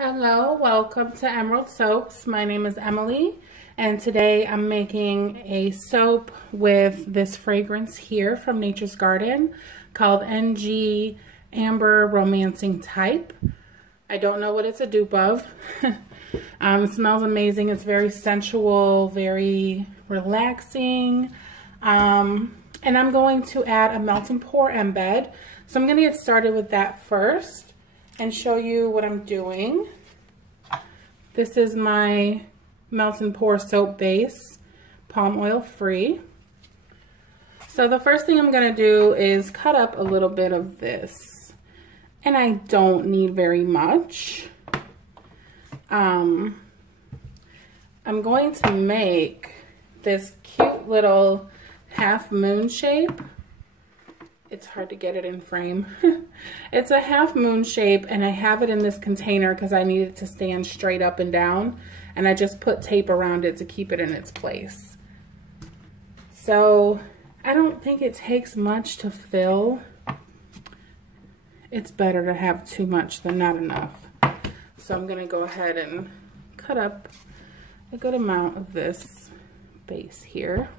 Hello, welcome to Emerald Soaps. My name is Emily, and today I'm making a soap with this fragrance here from Nature's Garden called NG Amber Romancing Type. I don't know what it's a dupe of. It smells amazing. It's very sensual, very relaxing. And I'm going to add a melt and pour embed. So I'm going to get started with that first and show you what I'm doing. This is my melt and pour soap base, palm oil free. So the first thing I'm gonna do is cut up a little bit of this. And I don't need very much. I'm going to make this cute little half moon shape. It's hard to get it in frame. It's a half moon shape, and I have it in this container because I need it to stand straight up and down, and I just put tape around it to keep it in its place. So I don't think it takes much to fill. It's better to have too much than not enough. So I'm gonna go ahead and cut up a good amount of this base here.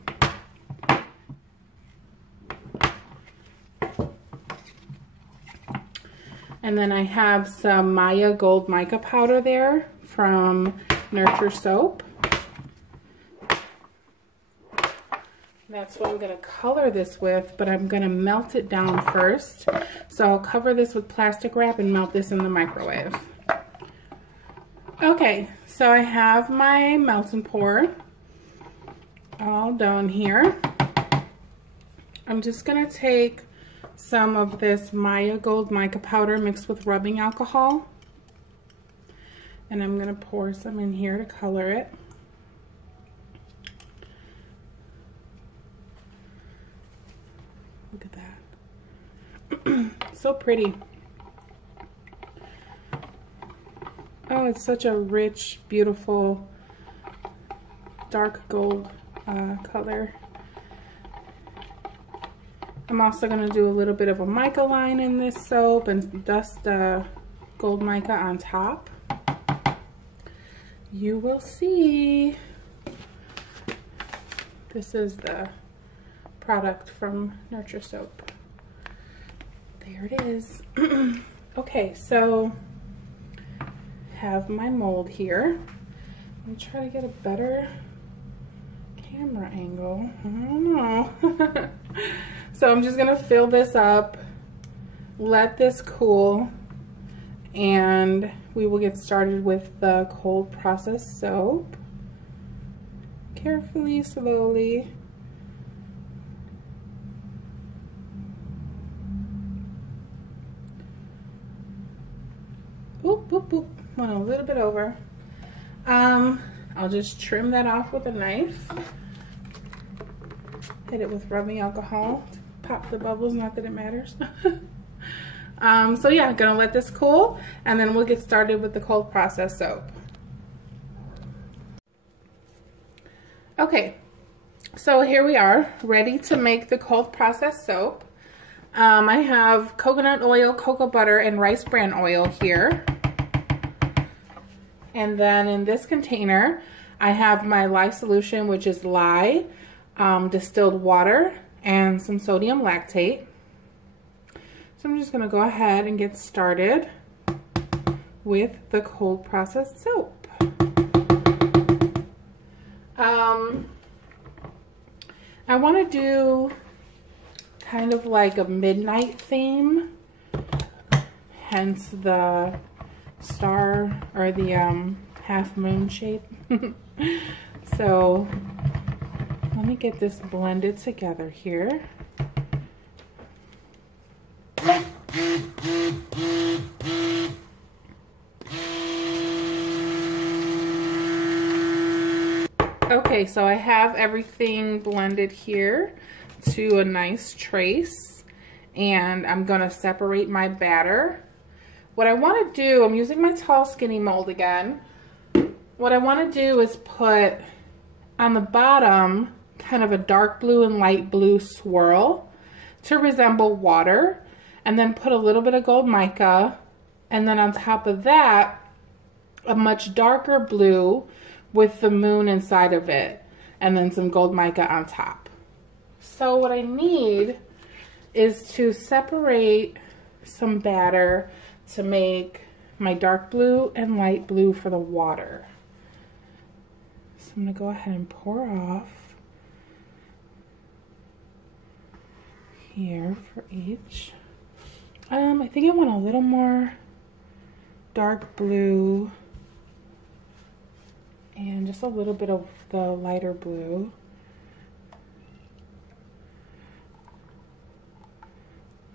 And then I have some Maya Gold Mica powder there from Nurture Soap. That's what I'm going to color this with, but I'm going to melt it down first. So I'll cover this with plastic wrap and melt this in the microwave. Okay, so I have my melt and pour all done here. I'm just going to take some of this Maya Gold Mica powder mixed with rubbing alcohol, and I'm going to pour some in here to color it. Look at that. So pretty. Oh, it's such a rich, beautiful, dark gold color. I'm also going to do a little bit of a mica line in this soap and dust the gold mica on top. You will see. This is the product from Nurture Soap. There it is. Okay, so have my mold here. Let me try to get a better camera angle. I don't know. So I'm just gonna fill this up, let this cool, and we will get started with the cold process soap. Carefully, slowly. Oop, oop, oop. Went a little bit over. I'll just trim that off with a knife. Hit it with rubbing alcohol. Pop the bubbles, not that it matters. So yeah, gonna let this cool, and then we'll get started with the cold process soap. Okay, so here we are, ready to make the cold process soap. I have coconut oil, cocoa butter, and rice bran oil here. And then in this container, I have my lye solution, which is lye, distilled water, and some sodium lactate. So I'm just going to go ahead and get started with the cold process soap. I want to do kind of like a midnight theme, hence the star or the half moon shape. So let me get this blended together here. Okay, so I have everything blended here to a nice trace, and I'm gonna separate my batter. What I want to do, I'm using my tall skinny mold again. What I want to do is put on the bottom kind of a dark blue and light blue swirl to resemble water, and then put a little bit of gold mica, and then on top of that a much darker blue with the moon inside of it, and then some gold mica on top. So what I need is to separate some batter to make my dark blue and light blue for the water. So I'm going to go ahead and pour off here for each. I think I want a little more dark blue and just a little bit of the lighter blue.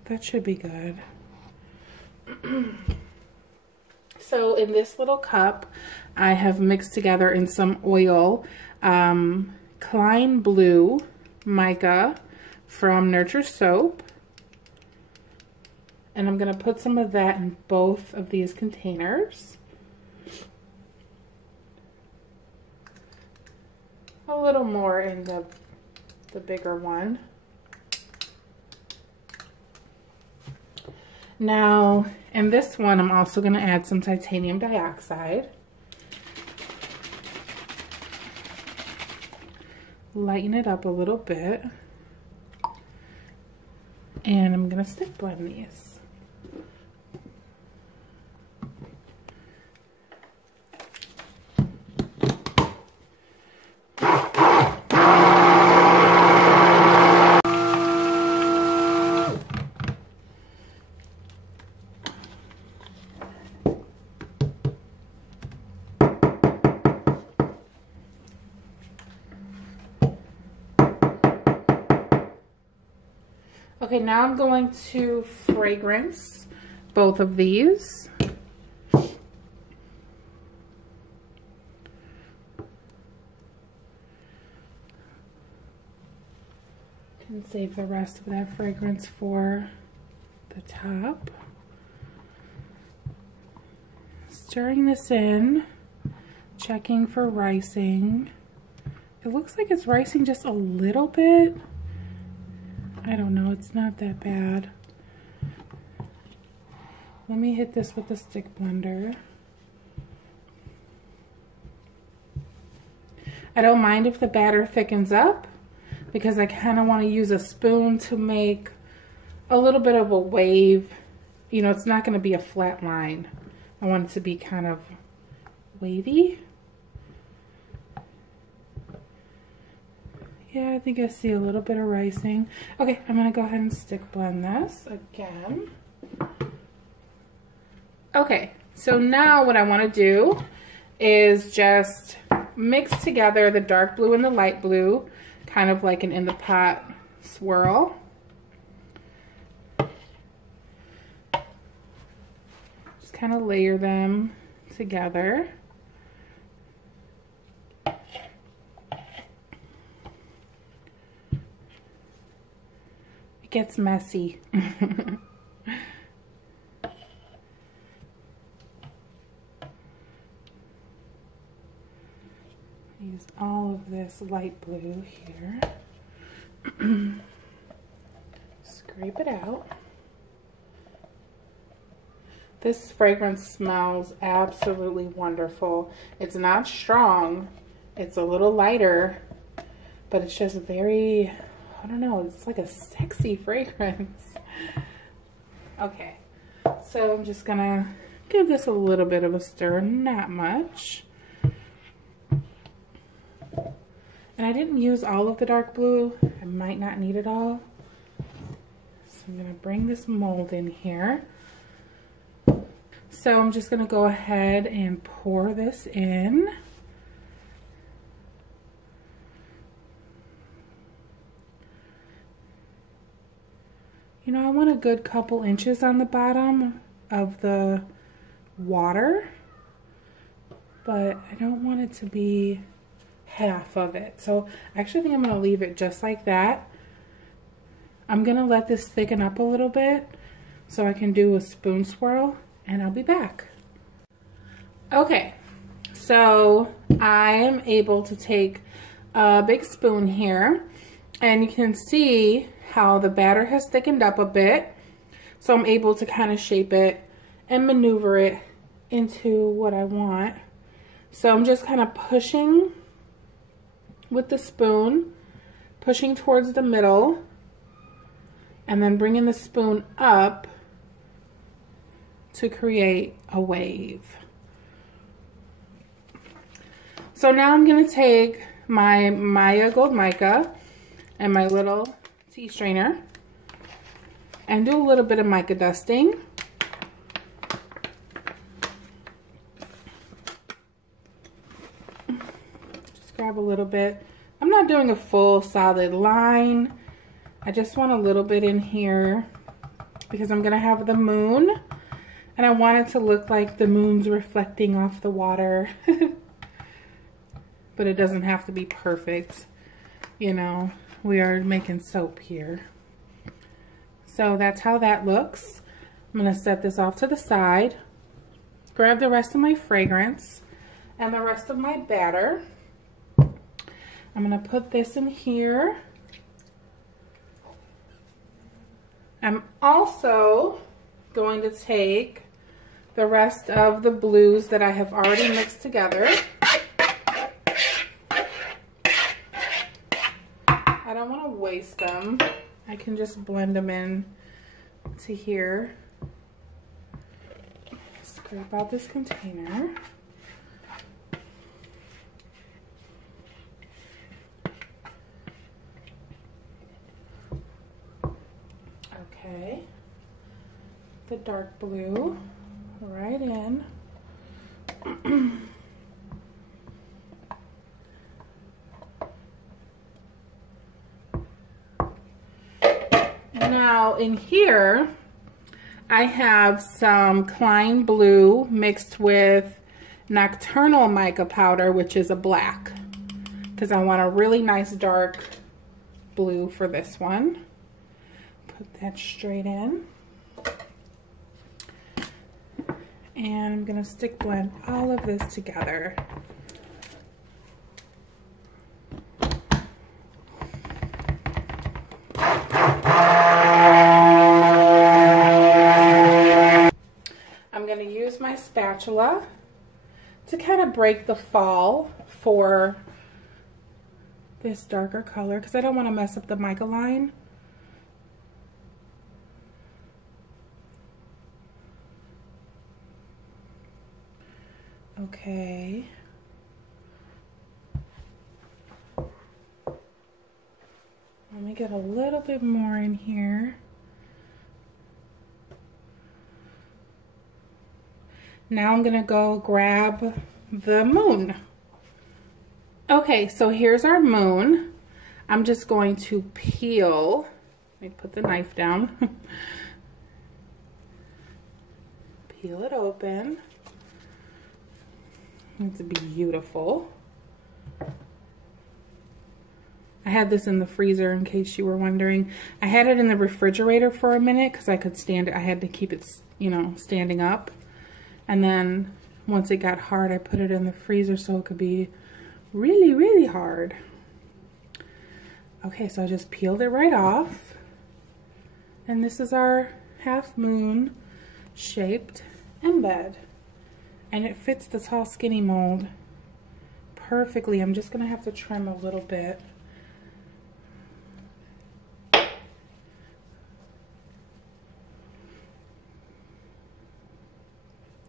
That should be good. So in this little cup, I have mixed together in some oil Klein Blue mica from Nurture Soap. And I'm going to put some of that in both of these containers. A little more in the bigger one. Now, in this one, I'm also going to add some titanium dioxide. Lighten it up a little bit. And I'm going to stick blend these. Okay, now I'm going to fragrance both of these. Can save the rest of that fragrance for the top. Stirring this in, checking for ricing. It looks like it's ricing just a little bit. I don't know, it's not that bad. Let me hit this with the stick blender. I don't mind if the batter thickens up because I kind of want to use a spoon to make a little bit of a wave. You know, it's not going to be a flat line. I want it to be kind of wavy. Yeah, I think I see a little bit of ricing. Okay, I'm going to go ahead and stick blend this again. Okay, so now what I want to do is just mix together the dark blue and the light blue, kind of like an in the pot swirl. Just kind of layer them together. Gets messy. Use all of this light blue here. Scrape it out. This fragrance smells absolutely wonderful. It's not strong. It's a little lighter, but it's just very, I don't know, it's like a sexy fragrance. Okay, so I'm just gonna give this a little bit of a stir, not much. And I didn't use all of the dark blue. I might not need it all. So I'm gonna bring this mold in here. So I'm just gonna go ahead and pour this in. You know, I want a good couple inches on the bottom of the water, but I don't want it to be half of it. So I actually think I'm going to leave it just like that. I'm going to let this thicken up a little bit so I can do a spoon swirl, and I'll be back. Okay, so I am able to take a big spoon here, and you can see how the batter has thickened up a bit. So I'm able to kind of shape it and maneuver it into what I want. So I'm just kind of pushing with the spoon, pushing towards the middle, and then bringing the spoon up to create a wave. So now I'm going to take my Maya Gold Mica and my little tea strainer and do a little bit of mica dusting. Just grab a little bit. I'm not doing a full solid line. I just want a little bit in here because I'm going to have the moon and I want it to look like the moon's reflecting off the water. But it doesn't have to be perfect. You know, we are making soap here. So that's how that looks. I'm going to set this off to the side. Grab the rest of my fragrance and the rest of my batter. I'm going to put this in here. I'm also going to take the rest of the blues that I have already mixed together. I don't want to waste them. I can just blend them in to here. Scrape out this container. Okay. The dark blue right in. Now in here, I have some Klein Blue mixed with Nocturnal Mica powder, which is a black, because I want a really nice dark blue for this one. Put that straight in. And I'm going to stick blend all of this together. I'm going to use my spatula to kind of break the fall for this darker color because I don't want to mess up the mica line. Okay. Let me get a little bit more in here. Now I'm gonna go grab the moon. Okay, so here's our moon. I'm just going to peel. Let me put the knife down. Peel it open. It's beautiful. I had this in the freezer in case you were wondering. I had it in the refrigerator for a minute because I could stand it. I had to keep it, you know, standing up. And then once it got hard, I put it in the freezer so it could be really, really hard. Okay, so I just peeled it right off. And this is our half moon shaped embed. And it fits the tall skinny mold perfectly. I'm just gonna have to trim a little bit.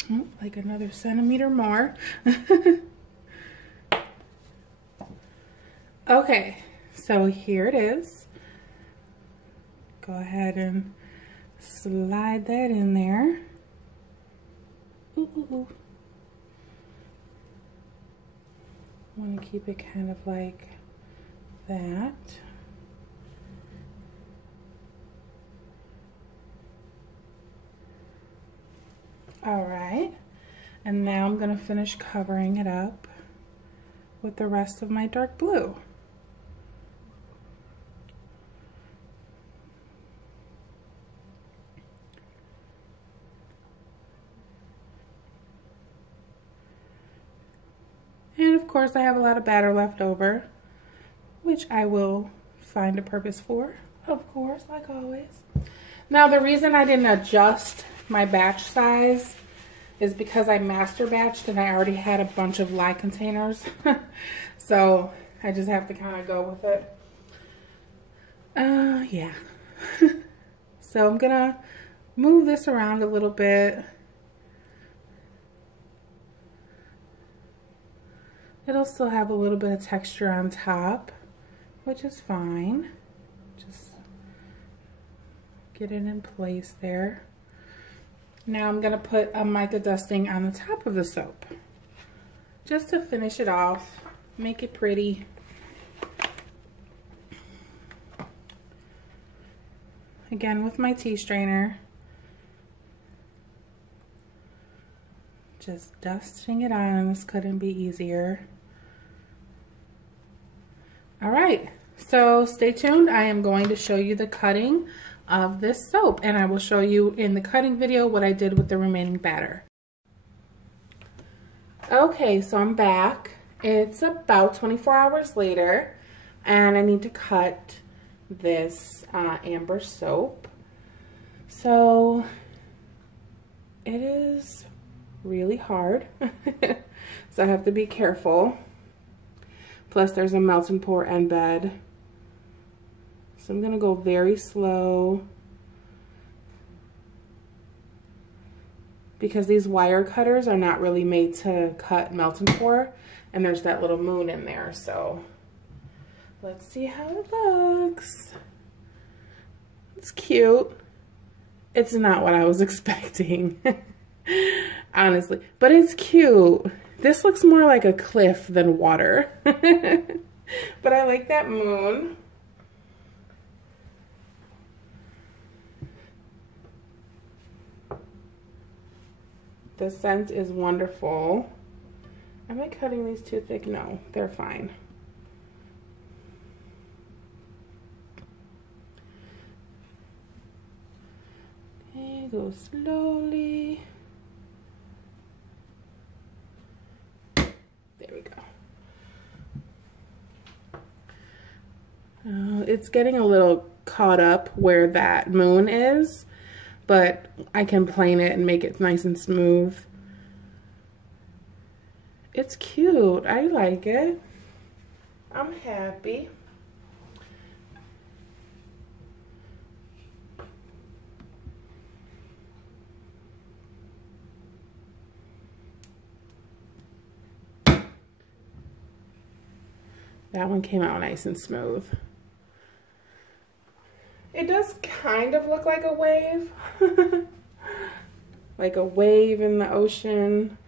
Oh, like another centimeter more. Okay, so here it is. Go ahead and slide that in there. Ooh, ooh, ooh. I want to keep it kind of like that. All right, and now I'm going to finish covering it up with the rest of my dark blue. And of course I have a lot of batter left over, which I will find a purpose for, of course, like always. Now the reason I didn't adjust my batch size is because I master batched and I already had a bunch of lye containers. So I just have to kind of go with it. Yeah. So I'm gonna move this around a little bit. It'll still have a little bit of texture on top, which is fine. Just get it in place there. Now I'm gonna put a mica dusting on the top of the soap, just to finish it off, make it pretty. Again, with my tea strainer, just dusting it on. This couldn't be easier. All right, so stay tuned. I am going to show you the cutting of this soap, and I will show you in the cutting video what I did with the remaining batter. Okay, so I'm back. It's about 24 hours later, and I need to cut this amber soap. So it is really hard. So I have to be careful. Plus there's a melt and pour end bed. So I'm gonna go very slow because these wire cutters are not really made to cut melt and pour, and there's that little moon in there. So let's see how it looks. It's cute. It's not what I was expecting, honestly, but it's cute. This looks more like a cliff than water, but I like that moon. The scent is wonderful. Am I cutting these too thick? No, they're fine. Okay, go slowly. There we go. It's getting a little caught up where that moon is, but I can plane it and make it nice and smooth. It's cute. I like it. I'm happy. That one came out nice and smooth. It does kind of look like a wave. Like a wave in the ocean.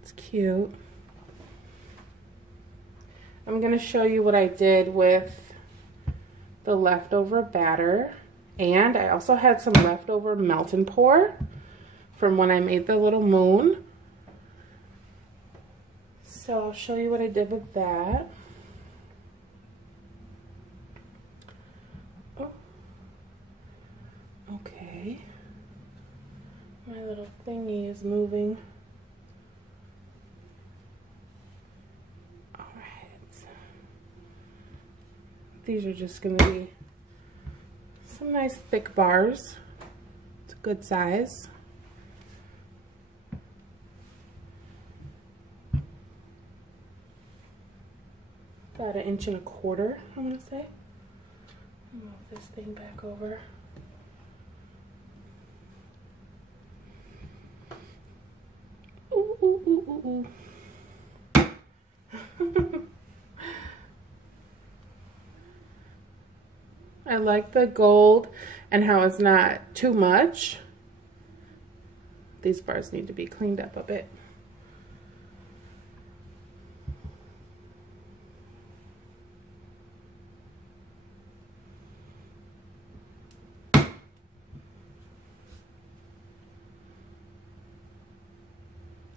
It's cute. I'm going to show you what I did with the leftover batter. And I also had some leftover melt and pour from when I made the little moon. So I'll show you what I did with that. Oh. Okay. My little thingy is moving. These are just going to be some nice thick bars. It's a good size. About 1.25 inches, I'm going to say. Move this thing back over. Ooh, ooh, ooh, ooh, ooh. I like the gold and how it's not too much. These bars need to be cleaned up a bit.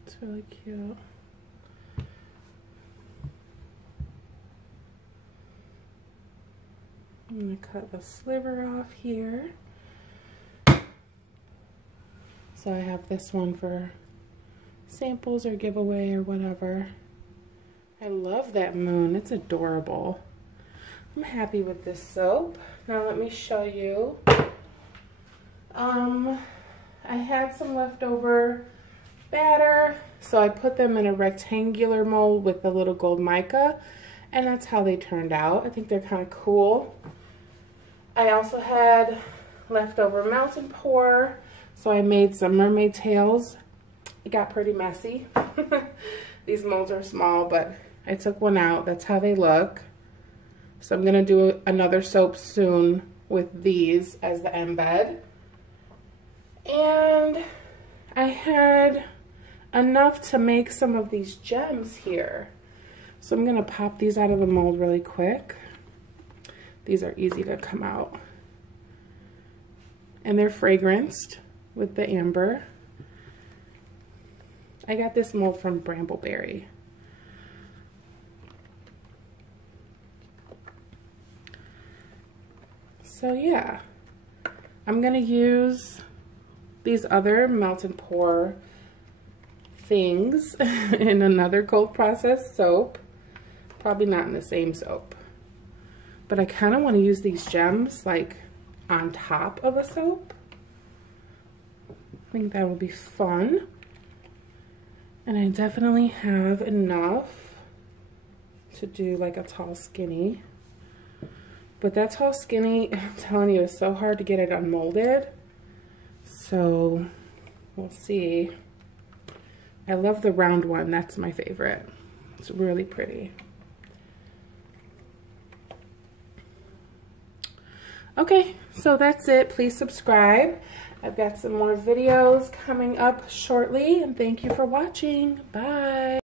It's really cute. I'm going to cut the sliver off here. So I have this one for samples or giveaway or whatever. I love that moon. It's adorable. I'm happy with this soap. Now let me show you. I had some leftover batter, so I put them in a rectangular mold with the little gold mica, and that's how they turned out. I think they're kind of cool. I also had leftover Mountain Pour, so I made some mermaid tails. It got pretty messy. These molds are small, but I took one out. That's how they look. So I'm gonna do another soap soon with these as the embed. And I had enough to make some of these gems here. So I'm gonna pop these out of the mold really quick. These are easy to come out. And they're fragranced with the amber. I got this mold from Brambleberry. So yeah, I'm gonna use these other melt and pour things in another cold process soap. Probably not in the same soap. But I kind of want to use these gems like on top of a soap. I think that would be fun. And I definitely have enough to do like a tall skinny. But that tall skinny, I'm telling you, is so hard to get it unmolded. So we'll see. I love the round one. That's my favorite. It's really pretty. Okay, so that's it. Please subscribe. I've got some more videos coming up shortly, and thank you for watching. Bye.